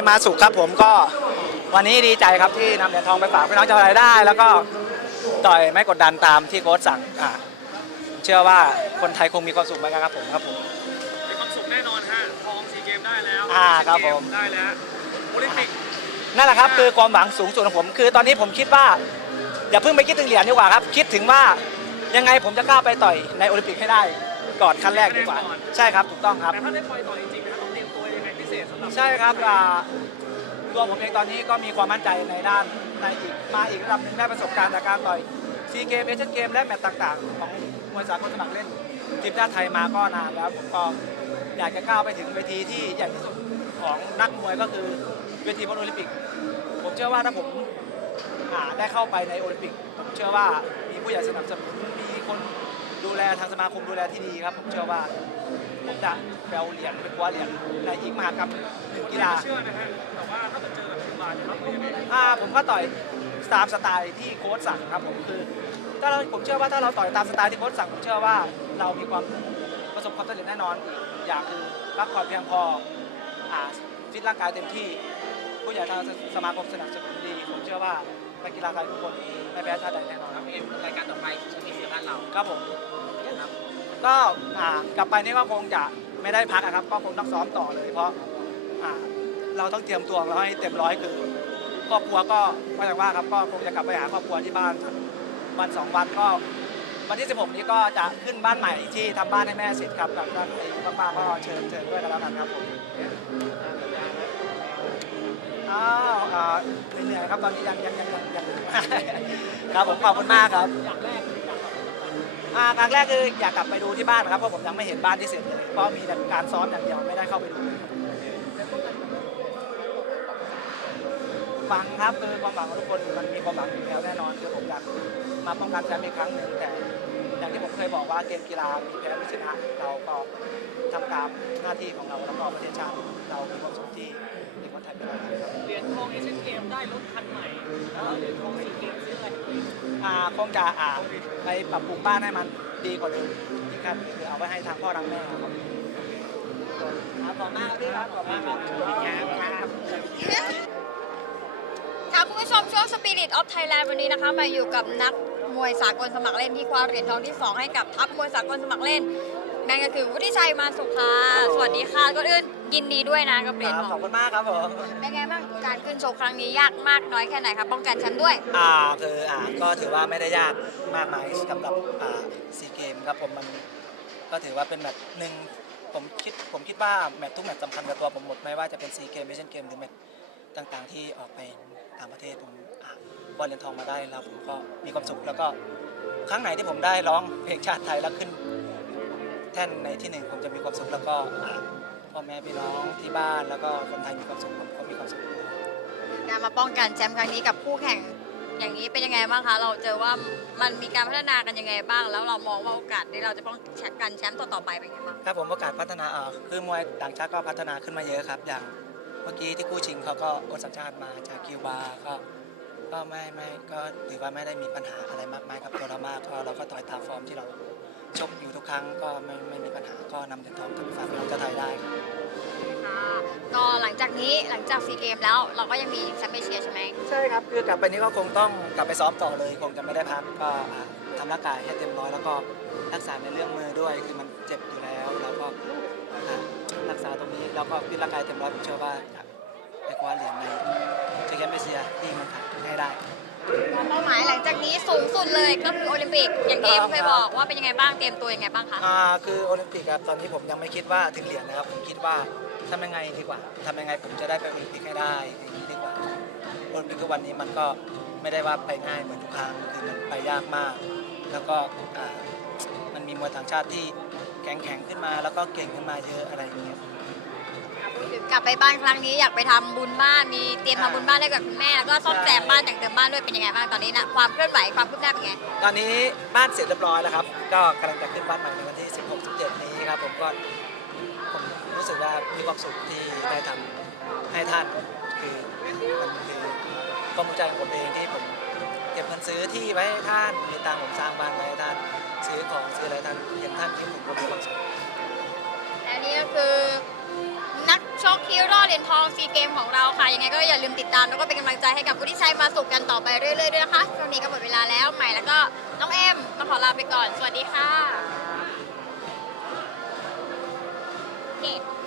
ยมาสุขครับผมก็วันนี้ดีใจครับที่นำเหรียญทองไปฝากพี่น้องชาวไทยได้ แล้วก็ต่อยไม่กดดันตามที่โค้ชสั่งอ่าเชื่อว่าคนไทยคงมีความสุขเหมือนกันครับผมครับผมมีความสุขแน่นอนฮะทองซีเกมได้แล้วอ่าครับเกผม ได้แล้วโอลิมปิกนั่นแหละครับคือความหวังสูงสุดของผม คือตอนนี้ผมคิดว่า อย่าเพิ่งไปคิดถึงเหรียญดีกว่าครับ คิดถึงว่ายังไงผมจะกล้าไปต่อยในโอลิมปิกให้ได้ก่อนขั้นแรกดีกว่า ใช่ครับถูกต้องครับ แต่ถ้าได้ปล่อยต่อจริง เศษสำหรับใช่ครับอ่าตัวผมเองตอนนี้ก็มีความมั่นใจในด้านในอีกมาอีกระดับหนึ่งได้ประสบการณ์จากการต่อยซีเกมเอเชียนเกมและแมตช์ต่าง ๆ ของมวยสากลสมัครเล่นทีมชาติไทยมาก็นานแล้วผมก็อยากจะก้าวไปถึงเวทีที่ใหญ่ที่สุดของนักมวยก็คือเวทีบอลโอลิมปิก ผมเชื่อว่าถ้าผมาได้เข้าไปในโอลิมปิก ผมเชื่อว่ามีผู้ใหญ่สนับสนุนมีคนดูแลทางสมาคมดูแลที่ดีครับ ผมเชื่อว่า ผมจะไปเอาเหรียญไปคว้าเหรียญในอีกมหากรรมหนึ่งกีฬาเชื่อนะฮะแต่ว่าถ้าเจอกับทีมบาร์จะรับมือยังไงดีอ่าผมก็ต่อยตามสไตล์ที่โค้ชสั่งครับผมคือถ้าเราผมเชื่อว่าถ้าเราต่อยตามสไตล์ที่โค้ชสั่งผมเชื่อว่าเรามีความประสบความสำเร็จแน่นอนอีกอย่างคือพักผ่อนเพียงพออ่าฟิตร่างกายเต็มที่ ผู้ใหญ่ทางสมาคมสนับสนุนดีผมเชื่อว่านักกีฬาไทยทุกคนไม่แพ้ชาติใดแน่นอนครับเอ็มรายการต่อไปแชมเปี้ยนชิพบ้านเราครับผม ก็กลับไปนี่ก็คงจะไม่ได้พักอะครับ ก็คงต้องซ้อมต่อเลย เพราะเราต้องเตรียมตัวเราให้เต็มร้อยคือครอบครัวก็ก็อย่างว่าครับก็คงจะกลับไปหาครอบครัวที่บ้านวันสองวันก็ วันที่ 16 นี้ก็จะขึ้นบ้านใหม่ที่ทำบ้านให้แม่เสร็จครับกับท่านเองป้าก็เชิญเชิญด้วยกันแล้วกันครับผมอ้าวเหนื่อยๆครับตอนนี้ยังยังยังยังยังครับผมขอบคุณมากครับ อ่าครั้งแรกคืออยากกลับไปดูที่บ้านนะครับเพราะผมยังไม่เห็นบ้านที่เสร็จเลยเพราะมีแต่การซ้อมอย่างเดียวไม่ได้เข้าไปดูหวังครับคือความหวังของทุกคนมันมีความหวังอยู่แล้วแน่นอนคือผมอยากมาป้องกันแชมป์อีกครั้งหนึ่งแต่ อย่างที่ผมเคยบอกว่าเกมกีฬามีแพ้มีชนะเราก็ทำตามหน้าที่ของเราแล้วก็ประเทศชาติเรามีความสุขที่มีคนไทยเป็นเราครับเหรียญทองเอเชียนเกมได้รถคันใหม่ อ่าคงจะอ่าไปปรับปรุงบ้านให้มันดีกว่าเดิมที่ขั้นคือเอาไว้ให้ทางพ่อทางแม่ครับครับขอบคุณมากครับพี่ครับต่อมาครับค่ะคุณผู้ชมช่วง Spirit of Thailand วันนี้นะคะมาอยู่กับนักมวยสากลสมัครเล่นที่คว้าเหรียญทองที่ 2 ให้กับทัพมวยสากลสมัครเล่น นั่นก็คือวุฒิชัยมาสุขค่ะสวัสดีค่ะก่อนอื่นยินดีด้วยนะกับเหรียญทขอองบคุณมากครับผมเป็นไงบ้างการขึ้นโชว์ครั้งนี้ยากมากน้อยแค่ไหนครับป้องกันแชมป์ด้วย อ่าคืออ่าก็ถือว่าไม่ได้ยากมากมายสำหรับอ่าซีเกมครับผมมันก็ถือว่าเป็นแมตช์หนึ่งผมคิดผมคิดว่าแมตช์ทุกแมตช์สำคัญกับตัวผมหมดไม่ว่าจะเป็นซีเกมเอเชียนเกมหรือแมตช์ต่างๆ ที่ออกไปต่างประเทศผมอ่าบอลเหรียญทองมาได้แล้วผมก็มีความสุขแล้วก็ครั้งไหนที่ผมได้ร้องเพลงชาติไทยแล้วขึ้น แท่นในที่หนึ่งผมจะมีความสุขแล้วก็พ่อแม่พี่น้องที่บ้านแล้วก็คนไทยมีความสุขผมก็มีความสุขการมาป้องกันแชมป์ครั้งนี้กับคู่แข่งอย่างนี้เป็นยังไงบ้างคะ เราเจอว่ามันมีการพัฒนากันยังไงบ้าง แล้วเรามองว่าโอกาสที่เราจะป้องกันแชมป์ต่อๆไปเป็นยังไงบ้างครับผมโอกาสพัฒนาเออคือมวยต่างชาติก็พัฒนาขึ้นมาเยอะครับ อย่างเมื่อกี้ที่คู่ชิงเขาก็โอนสัญชาติมาจากคิวบาก็ก็ไม่ไม่ก็ถือว่าไม่ได้มีปัญหาอะไรมากมายกับตัวเรามากก็เราก็ต่อยตามฟอร์มที่เรา ชกอยู่ทุกครั้งก็ไม่ไม่มีปัญหาก็นำเหรียญทองกลับไปฝากพี่น้องชาวไทยได้ครับค่ะก็หลังจากนี้หลังจากซีเกมแล้วเราก็ยังมีแชมป์เอเชียใช่ไหมใช่ครับคือกลับไปนี้ก็คงต้องกลับไปซ้อมต่อเลย คงจะไม่ได้พักก็อ่าทำร่างกายให้เต็มร้อยแล้วก็รักษาในเรื่องมือด้วยคือมันเจ็บอยู่แล้วแล้วก็อ่ารักษาตรงนี้แล้วก็พิร่างกายเต็มร้อยผมเชื่อว่าจะไปคว้าเหรียญในเจแกมเอเชียที่เมันไทยให้ได้เป้าหมายหลังจากนี้ สูงสุดเลยก็คือโอลิมปิกอย่างเอมเคยบอกว่าเป็นยังไงบ้างเตรียมตัวยังไงบ้างคะอ่าคือโอลิมปิกครับตอนนี้ผมยังไม่คิดว่าถึงเหรียญนะครับผมคิดว่าทำยังไงดีกว่าทำยังไงผมจะได้ไปโอลิมปิกให้ได้อย่างนี้ดีกว่าโอลิมปิกทุกวันนี้มันก็ไม่ได้ว่าไปง่ายเหมือนทุกครั้งคือมันไปยากมาก แล้วก็อ่ามันมีมวยต่างชาติที่แข็งแข็งขึ้นมา แล้วก็เก่งขึ้นมาเยอะอะไรอย่างเงี้ยพูดถึง กลับไปบ้านครั้งนี้อยากไปทำบุญบ้านมีเตรียมทำบุญบ้านให้กับคุณแม่แล้วก็ซ่อมแซมบ้านแต่งเติมบ้านด้วยเป็นยังไงบ้างตอนนี้นะความเคลื่อนไหวความคืบหน้าเป็นไงตอนนี้บ้านเสร็จเรียบร้อยแล้วครับ ก็กำลังจะขึ้นบ้านใหม่ในวันที่ 16 17 นี้ครับผมก็ผมรู้สึกว่ามีความสุขที่ได้ทำให้ท่านคือมันคือความภูมิใจของผมเองที่ผมเก็บเงินซื้อที่ไว้ให้ท่านมีตังค์ผมสร้างบ้านไว้ให้ท่านซื้อของซื้ออะไรท่านเห็นท่านที่ผมก็มีความสุข และนี่ก็คือ ที่รอดเหรียญทองซีเกมของเราค่ะ ยังไงก็อย่าลืมติดตามแล้วก็เป็นกำลังใจให้กับผู้ที่ใช้มาสุกกันต่อไปเรื่อยๆด้วยนะคะช่วงนี้ก็หมดเวลาแล้วใหม่แล้วก็น้องเอ็มต้องขอลาไปก่อน สวัสดีค่ะ Okay.